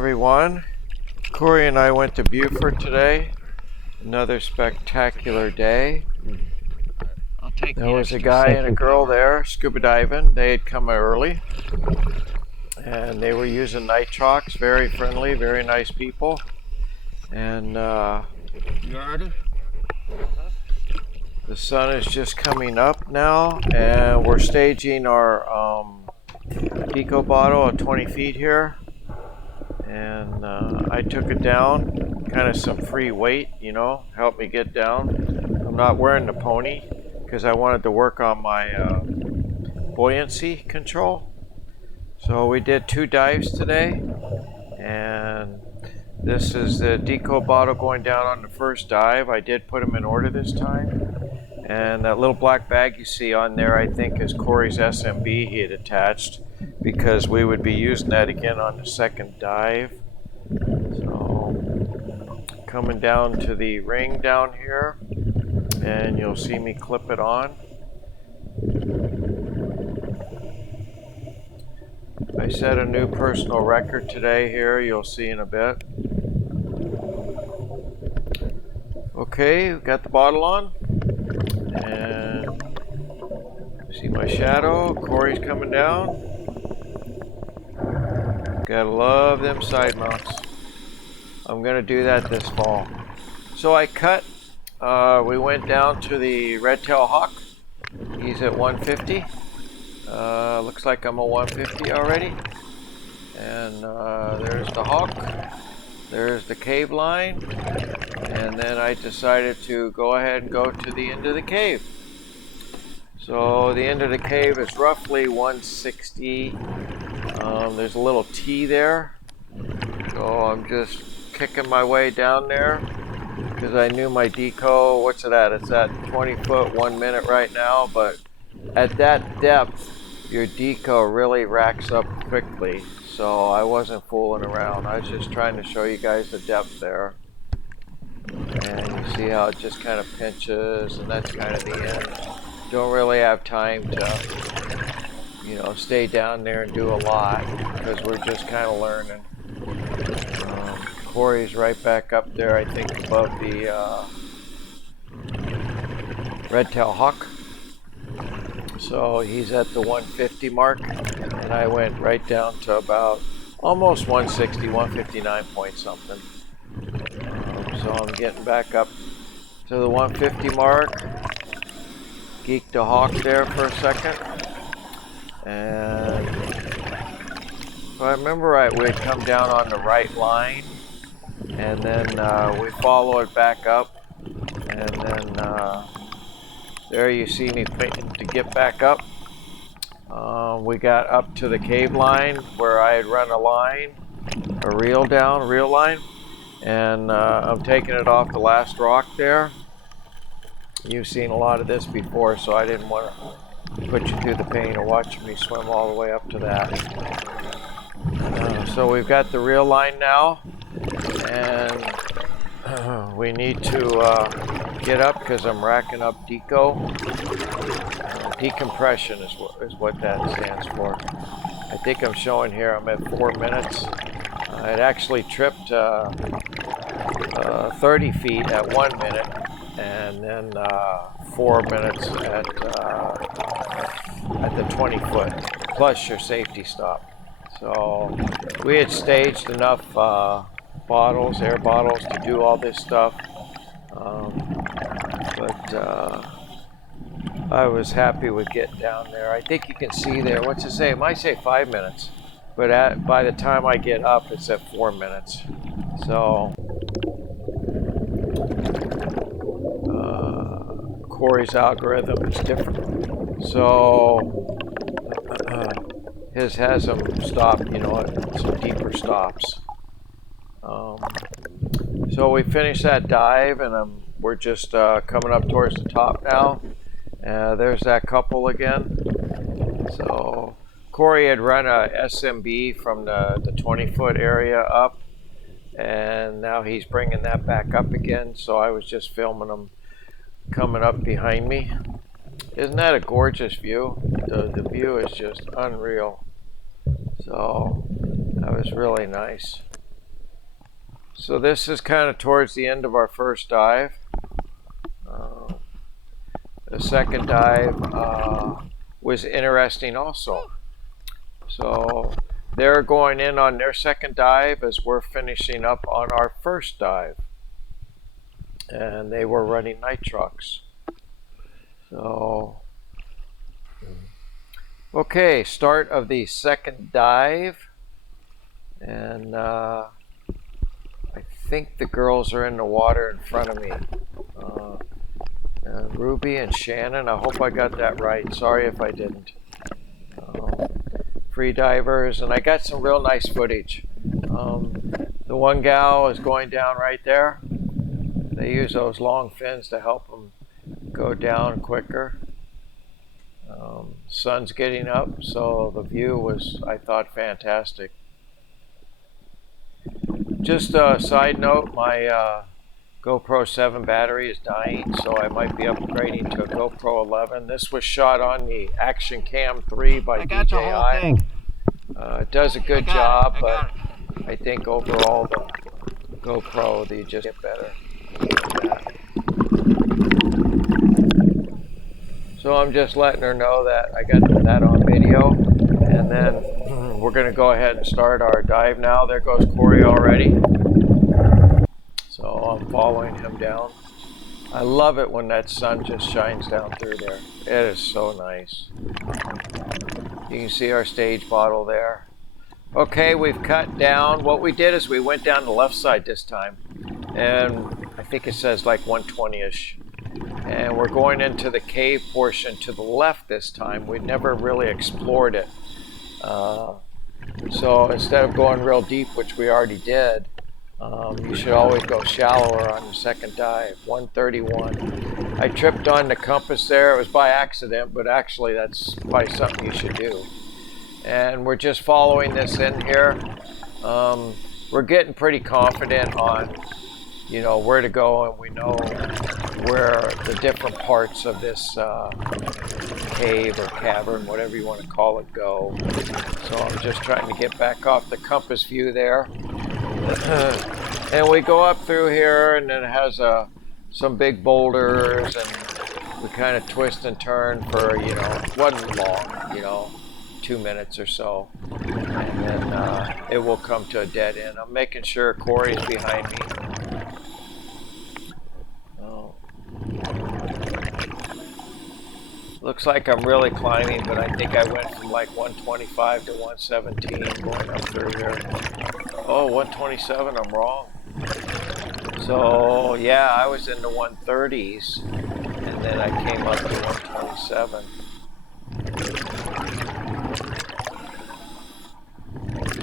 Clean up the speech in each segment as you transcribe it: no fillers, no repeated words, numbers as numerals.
everyone. Corey and I went to Beaufort today. Another spectacular day. There was a guy and a girl there scuba diving. They had come early and they were using nitrox. Very friendly, very nice people. And the sun is just coming up now, and we're staging our Deco bottle at 20 feet here. And I took it down, kind of some free weight, you know, helped me get down. I'm not wearing the pony because I wanted to work on my buoyancy control. So we did 2 dives today, and this is the Deco bottle going down on the first dive. I did put them in order this time. And that little black bag you see on there, I think, is Corey's SMB he had attached, because we would be using that again on the second dive. So coming down to the ring down here, and you'll see me clip it on. I set a new personal record today here, you'll see in a bit. Okay, got the bottle on, and see my shadow. Corey's coming down. Gotta love them side mounts. I'm gonna do that this fall. So I cut, we went down to the red tail hawk. He's at 150. Looks like I'm a 150 already. And there's the hawk. There's the cave line. And then I decided to go ahead and go to the end of the cave. So the end of the cave is roughly 160. There's a little T there. So I'm just kicking my way down there because I knew my deco, what's it at? It's at 20 foot, 1 minute right now. But at that depth, your deco really racks up quickly. So I wasn't fooling around. I was just trying to show you guys the depth there. And you see how it just kind of pinches, and that's kind of the end. Don't really have time to, you know, stay down there and do a lot because we're just kind of learning. Corey's right back up there, I think, above the red tail hawk. So he's at the 150 mark, and I went right down to about almost 160, 159 point something. So I'm getting back up to the 150 mark. Geeked a hawk there for a second. And if I remember right, we had come down on the right line. And then we follow it back up. And then there you see me to get back up. We got up to the cave line where I had run a line, a reel line. And I'm taking it off the last rock there. You've seen a lot of this before, so I didn't want to put you through the pain of watching me swim all the way up to that. So we've got the reel line now, and we need to get up because I'm racking up deco. Decompression is what that stands for. I think I'm showing here I'm at 4 minutes. It actually tripped 30 feet at 1 minute, and then 4 minutes at the 20 foot, plus your safety stop. So we had staged enough air bottles to do all this stuff, but I was happy with getting down there. I think you can see there, what's it say? It might say 5 minutes, but by the time I get up, it's at 4 minutes. So Corey's algorithm is different. So his has them stop, you know, at some deeper stops. So we finished that dive, and we're just coming up towards the top now. There's that couple again. So Corey had run a SMB from the 20 foot area up, and now he's bringing that back up again. So I was just filming them coming up behind me. Isn't that a gorgeous view? The view is just unreal. So that was really nice. So this is kind of towards the end of our first dive. The second dive was interesting also. So they're going in on their second dive as we're finishing up on our first dive. And they were running night trucks. So, okay, start of the second dive. And I think the girls are in the water in front of me. Ruby and Shannon, I hope I got that right. Sorry if I didn't. Free divers, and I got some real nice footage. The one gal is going down right there. They use those long fins to help them go down quicker. Sun's getting up, so the view was, I thought, fantastic. Just a side note, my GoPro 7 battery is dying, so I might be upgrading to a GoPro 11. This was shot on the Action Cam 3 by DJI. It does a good job, but I think overall the GoPro, they just get better. So I'm just letting her know that I got that on video, and then we're going to go ahead and start our dive now. There goes Corey already. So I'm following him down. I love it when that sun just shines down through there. It is so nice. You can see our stage bottle there. Okay, we've cut down. What we did is we went down the left side this time. And I think it says like 120-ish. And we're going into the cave portion to the left this time. We never really explored it. So instead of going real deep, which we already did, you should always go shallower on the second dive. 131. I tripped on the compass there. It was by accident, but actually that's probably something you should do. And we're just following this in here. We're getting pretty confident on, you know, where to go, and we know where the different parts of this cave or cavern, whatever you want to call it, go. So I'm just trying to get back off the compass view there. And we go up through here, and then it has some big boulders, and we kind of twist and turn for, you know, it wasn't long, you know, 2 minutes or so. And then it will come to a dead end. I'm making sure Corey's behind me. Looks like I'm really climbing, but I think I went from like 125 to 117 going up through here. Oh, 127, I'm wrong. So, yeah, I was in the 130s, and then I came up to 127.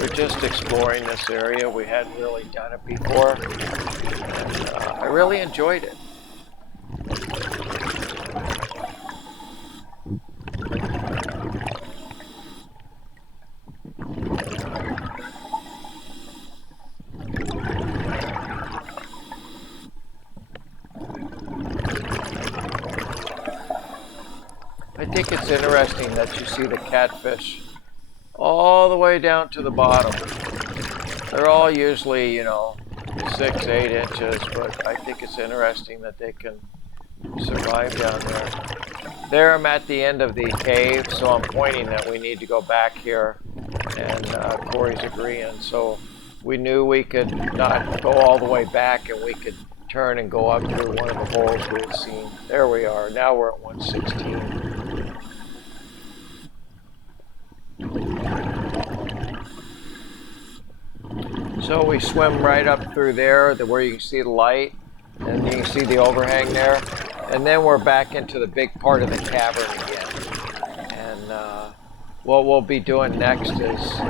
We're just exploring this area. We hadn't really done it before, and I really enjoyed it. I think it's interesting that you see the catfish all the way down to the bottom. They're all usually, you know, 6, 8 inches, but I think it's interesting that they can survive down there. There I'm at the end of the cave, so I'm pointing that we need to go back here, and Corey's agreeing. So we knew we could not go all the way back, and we could turn and go up through one of the holes we had seen. There we are. Now we're at 116. So we swim right up through there, where you can see the light, and you can see the overhang there. And then we're back into the big part of the cavern again. And what we'll be doing next is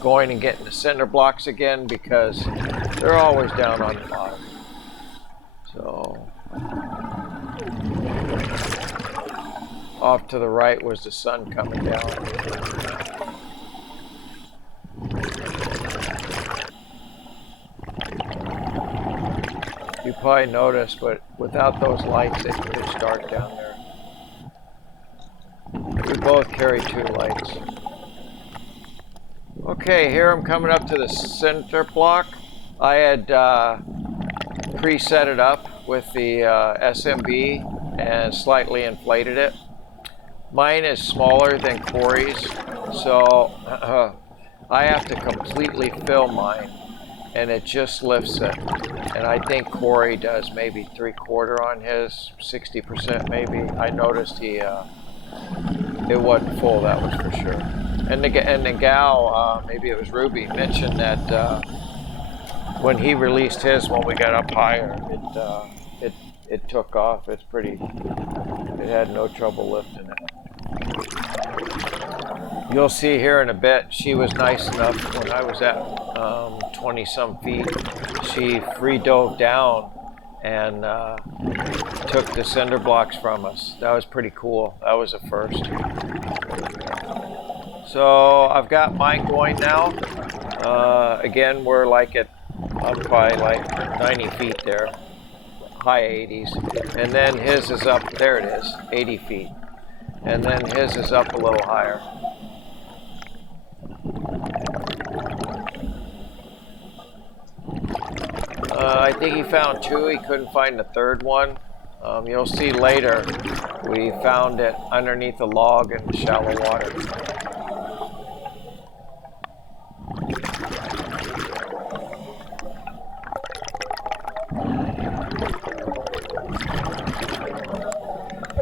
going and getting the cinder blocks again, because they're always down on the bottom. So off to the right was the sun coming down. You probably noticed, but without those lights, it's pitch dark down there. We both carry 2 lights. Okay, here I'm coming up to the center block. I had preset it up with the SMB and slightly inflated it. Mine is smaller than Corey's, so I have to completely fill mine, and it just lifts it. And I think Corey does maybe 3/4 on his, 60% maybe. I noticed it wasn't full, that was for sure. And the gal, maybe it was Ruby, mentioned that when he released his, when we got up higher, it took off. It had no trouble lifting it. You'll see here in a bit, she was nice enough when I was at 20 some feet. She free dove down and took the cinder blocks from us. That was pretty cool. That was a first. So I've got mine going now. Again, we're like I'm probably like 90 feet there, high 80s. And then his is up, there it is, 80 feet. And then his is up a little higher. I think he found 2. He couldn't find the third one. You'll see later, we found it underneath a log in shallow water.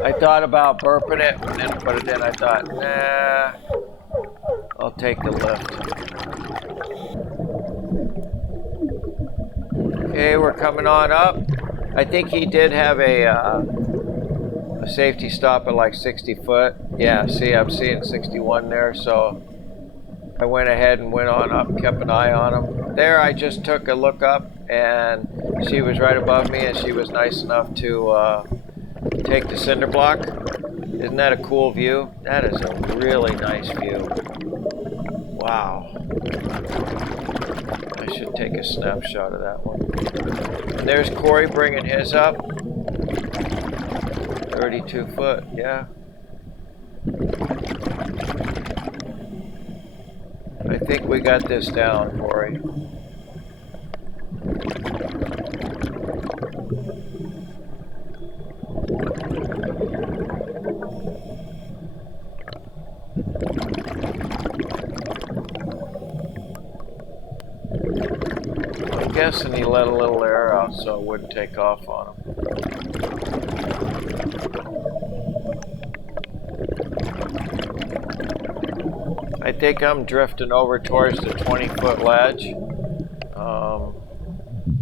I thought about burping it and then put it in. I thought, nah, I'll take the lift. Okay, we're coming on up. I think he did have a safety stop at like 60 foot. Yeah, see, I'm seeing 61 there, so I went ahead and went on up, kept an eye on him. There, I just took a look up, and she was right above me, and she was nice enough to take the cinder block. Isn't that a cool view? That is a really nice view. Wow. I should take a snapshot of that one. And there's Corey bringing his up. 32 foot, yeah. I think we got this down, Corey. I'm guessing he let a little air out so it wouldn't take off on him. I think I'm drifting over towards the 20-foot ledge.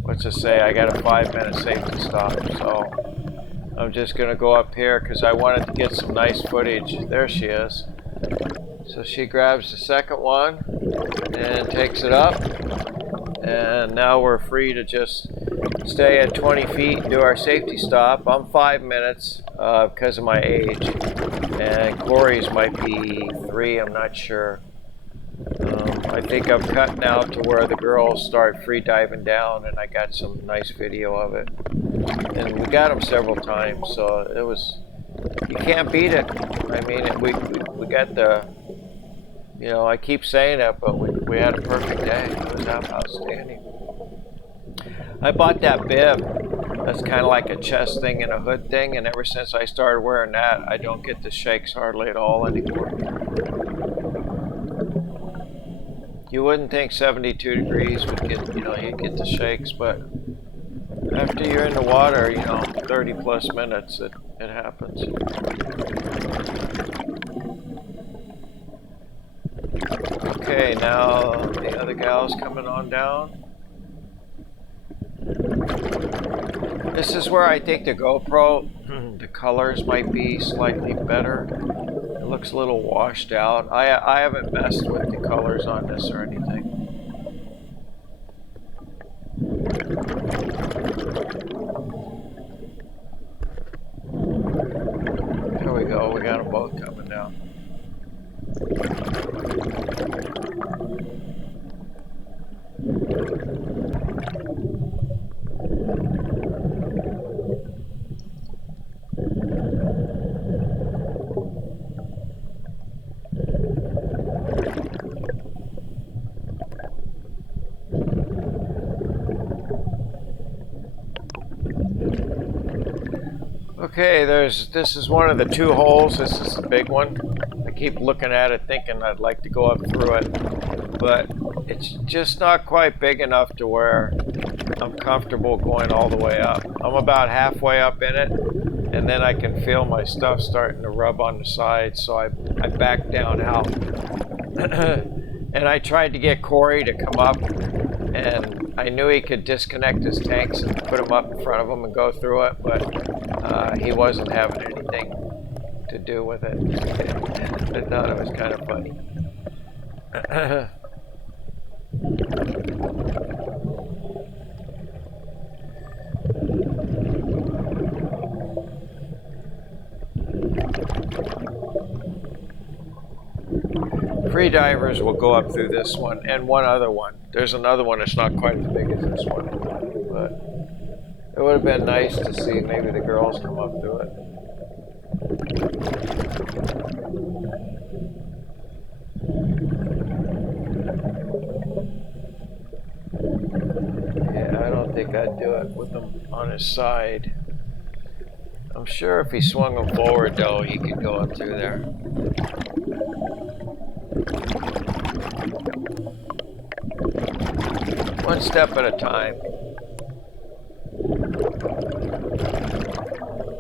What's it say? I got a 5-minute safety stop, so I'm just gonna go up here because I wanted to get some nice footage. There she is. So she grabs the second one and takes it up. And now we're free to just stay at 20 feet and do our safety stop. I'm 5 minutes because of my age. And Corey's might be 3, I'm not sure. I think I'm cutting out to where the girls start free diving down, and I got some nice video of it. And we got them several times, so it was, you can't beat it. I mean, we got the, you know, I keep saying it, but we had a perfect day. It was outstanding. I bought that bib. That's kind of like a chest thing and a hood thing, and ever since I started wearing that, I don't get the shakes hardly at all anymore. You wouldn't think 72 degrees would get, you know, you'd get the shakes, but after you're in the water, you know, 30 plus minutes, it happens. Okay, now the other gal's coming on down. This is where I think the GoPro, the colors might be slightly better. It looks a little washed out. I haven't messed with the colors on this or anything. There we go, we got them both coming down. Okay, this is one of the two holes. This is the big one. I keep looking at it thinking I'd like to go up through it, but it's just not quite big enough to where I'm comfortable going all the way up. I'm about halfway up in it, and then I can feel my stuff starting to rub on the side, so I back down out. And I tried to get Corey to come up, and I knew he could disconnect his tanks and put them up in front of him and go through it, but he wasn't having anything to do with it. I thought it was kind of funny. Free divers will go up through this one and one other one. There's another one that's not quite as big as this one, but it would have been nice to see maybe the girls come up through it. Yeah, I don't think I'd do it with him on his side. I'm sure if he swung him forward though, he could go up through there. One step at a time.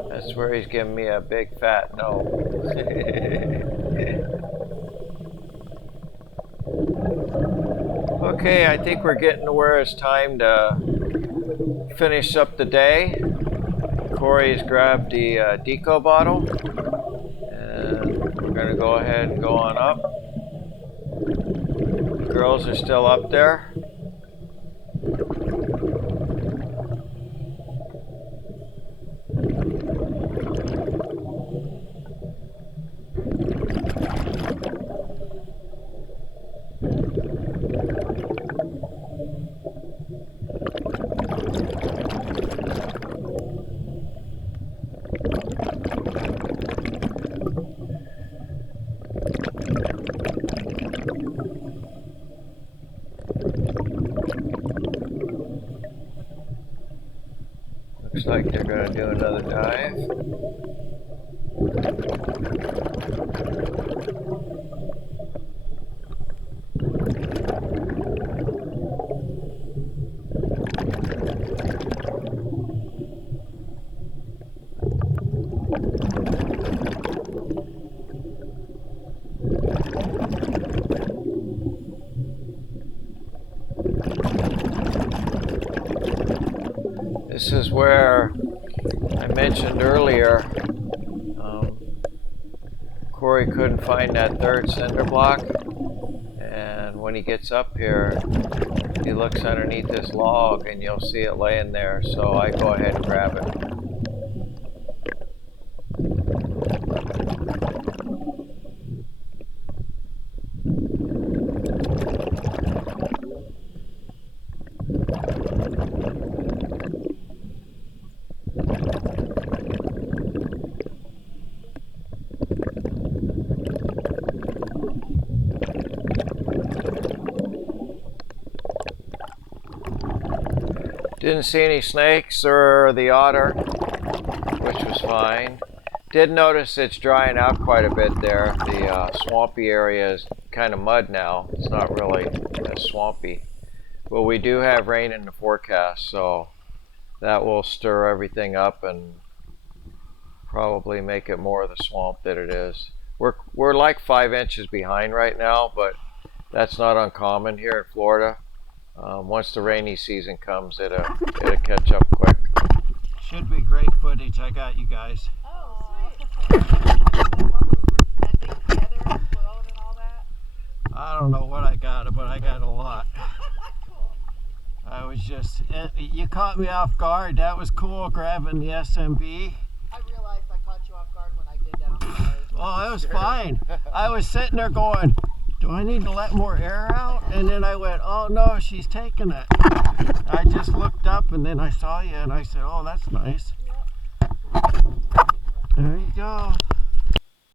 That's where he's giving me a big fat no. Okay, I think we're getting to where it's time to finish up the day. Corey's grabbed the deco bottle, and we're going to go ahead and go on up. The girls are still up there. Looks like they're going to do another dive. This is where I mentioned earlier, Corey couldn't find that third cinder block, and when he gets up here, he looks underneath this log and you'll see it laying there, so I go ahead and grab it. Didn't see any snakes or the otter, which was fine. Did notice it's drying out quite a bit there. The swampy area is kind of mud now. It's not really as swampy. But we do have rain in the forecast, so that will stir everything up and probably make it more of the swamp that it is. We're like 5 inches behind right now, but that's not uncommon here in Florida. Once the rainy season comes, it'll catch up quick. Should be great footage. I got you guys. Oh, sweet. I don't know what I got, but I got a lot. Cool. I was just, you caught me off guard. That was cool, grabbing the SMB. I realized I caught you off guard when I did that. I'm sorry. Oh, it was fine. I was sitting there going, do I need to let more air out? And then I went, oh no, she's taking it. I just looked up and then I saw you and I said, oh, that's nice. Yep. There you go.